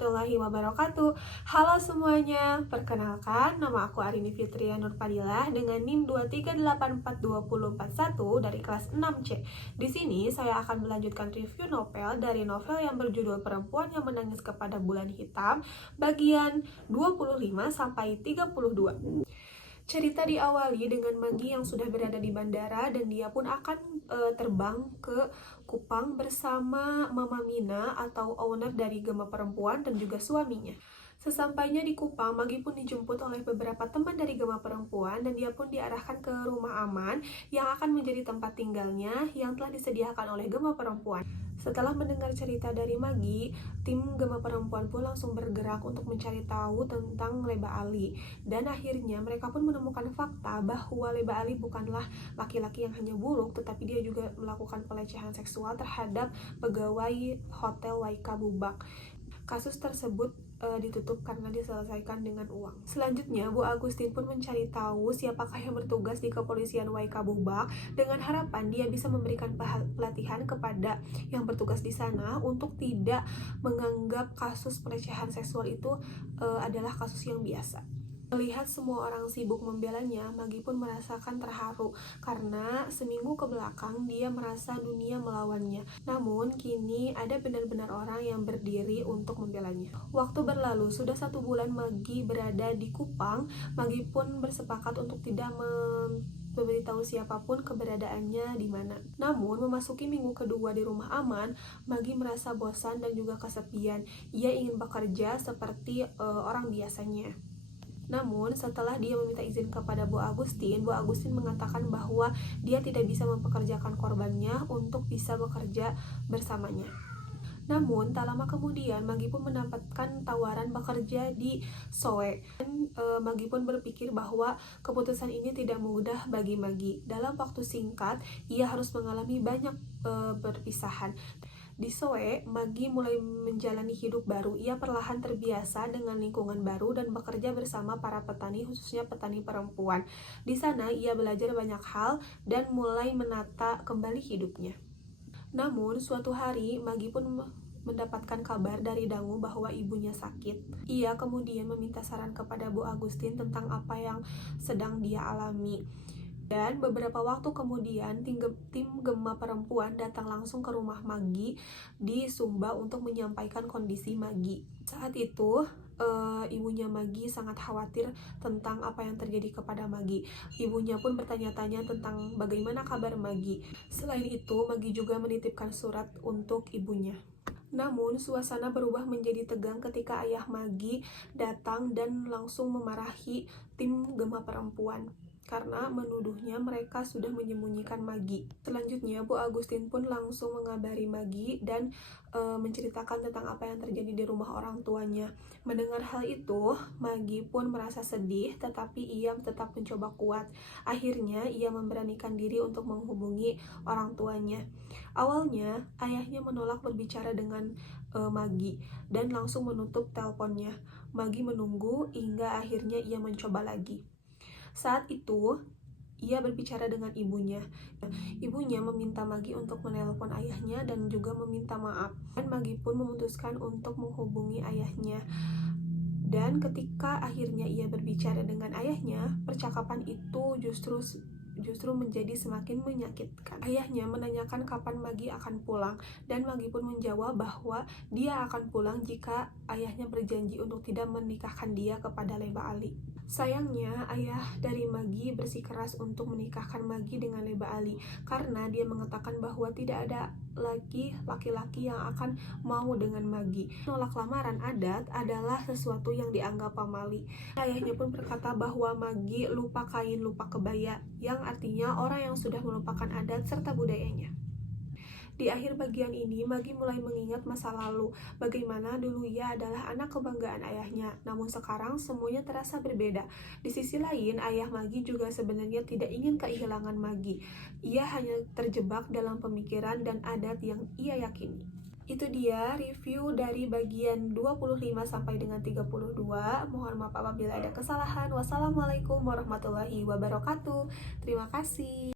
warahmatullahi wabarakatuh. Halo semuanya, perkenalkan nama aku Arini Fitria Nurfadilah dengan NIM 2384241 dari kelas 6C. Di sini saya akan melanjutkan review novel dari novel yang berjudul Perempuan yang Menangis Kepada Bulan Hitam bagian 25 sampai 32. Cerita diawali dengan Maggie yang sudah berada di bandara dan dia pun akan terbang ke Kupang bersama Mama Mina atau owner dari Gema Perempuan dan juga suaminya. Sesampainya di Kupang, Maggie pun dijemput oleh beberapa teman dari Gema Perempuan dan dia pun diarahkan ke rumah aman yang akan menjadi tempat tinggalnya yang telah disediakan oleh Gema Perempuan. Setelah mendengar cerita dari Maggie, tim Gema Perempuan pun langsung bergerak untuk mencari tahu tentang Leba Ali. Dan akhirnya mereka pun menemukan fakta bahwa Leba Ali bukanlah laki-laki yang hanya buruk, tetapi dia juga melakukan pelecehan seksual terhadap pegawai Hotel Waika Bubak. Kasus tersebut ditutup karena diselesaikan dengan uang. Selanjutnya, Bu Agustin pun mencari tahu siapakah yang bertugas di kepolisian Waika Bubak dengan harapan dia bisa memberikan pelatihan kepada yang bertugas di sana untuk tidak menganggap kasus pelecehan seksual itu adalah kasus yang biasa. Melihat semua orang sibuk membelanya, Maggie pun merasakan terharu karena seminggu ke belakang dia merasa dunia melawannya. Namun kini ada benar-benar orang yang berdiri untuk membelanya. Waktu berlalu, sudah 1 bulan Maggie berada di Kupang. Maggie pun bersepakat untuk tidak memberitahu siapapun keberadaannya di mana. Namun memasuki minggu kedua di rumah aman, Maggie merasa bosan dan juga kesepian. Ia ingin bekerja seperti orang biasanya. Namun, setelah dia meminta izin kepada Bu Agustin mengatakan bahwa dia tidak bisa mempekerjakan korbannya untuk bisa bekerja bersamanya. Namun, tak lama kemudian, Maggie pun mendapatkan tawaran bekerja di Soe. Dan Maggie pun berpikir bahwa keputusan ini tidak mudah bagi Maggie. Dalam waktu singkat, ia harus mengalami banyak perpisahan. Di Soe, Maggie mulai menjalani hidup baru. Ia perlahan terbiasa dengan lingkungan baru dan bekerja bersama para petani, khususnya petani perempuan. Di sana, ia belajar banyak hal dan mulai menata kembali hidupnya. Namun, suatu hari, Maggie pun mendapatkan kabar dari Dangu bahwa ibunya sakit. Ia kemudian meminta saran kepada Bu Agustin tentang apa yang sedang dia alami. Dan beberapa waktu kemudian tim Gema Perempuan datang langsung ke rumah Maggie di Sumba untuk menyampaikan kondisi Maggie. Saat itu ibunya Maggie sangat khawatir tentang apa yang terjadi kepada Maggie. Ibunya pun bertanya-tanya tentang bagaimana kabar Maggie. Selain itu, Maggie juga menitipkan surat untuk ibunya. Namun, suasana berubah menjadi tegang ketika ayah Maggie datang dan langsung memarahi tim Gema Perempuan karena menuduhnya mereka sudah menyembunyikan Maggie. Selanjutnya, Bu Agustin pun langsung mengabari Maggie dan menceritakan tentang apa yang terjadi di rumah orang tuanya. Mendengar hal itu, Maggie pun merasa sedih, tetapi ia tetap mencoba kuat. Akhirnya, ia memberanikan diri untuk menghubungi orang tuanya. Awalnya, ayahnya menolak berbicara dengan Maggie dan langsung menutup teleponnya. Maggie menunggu hingga akhirnya ia mencoba lagi. Saat itu, ia berbicara dengan ibunya. Ibunya meminta Maggie untuk menelpon ayahnya dan juga meminta maaf. Dan Maggie pun memutuskan untuk menghubungi ayahnya. Dan ketika akhirnya ia berbicara dengan ayahnya, percakapan itu justru menjadi semakin menyakitkan. Ayahnya menanyakan kapan Maggie akan pulang, dan Maggie pun menjawab bahwa dia akan pulang jika ayahnya berjanji untuk tidak menikahkan dia kepada Leba Ali. Sayangnya, ayah dari Maggie bersikeras untuk menikahkan Maggie dengan Leba Ali karena dia mengatakan bahwa tidak ada lagi laki-laki yang akan mau dengan Maggie. Menolak lamaran adat adalah sesuatu yang dianggap pamali. Ayahnya pun berkata bahwa Maggie lupa kain, lupa kebaya, yang artinya orang yang sudah melupakan adat serta budayanya. Di akhir bagian ini, Maggie mulai mengingat masa lalu, bagaimana dulu ia adalah anak kebanggaan ayahnya, namun sekarang semuanya terasa berbeda. Di sisi lain, ayah Maggie juga sebenarnya tidak ingin kehilangan Maggie. Ia hanya terjebak dalam pemikiran dan adat yang ia yakini. Itu dia review dari bagian 25 sampai dengan 32. Mohon maaf apabila ada kesalahan. Wassalamualaikum warahmatullahi wabarakatuh. Terima kasih.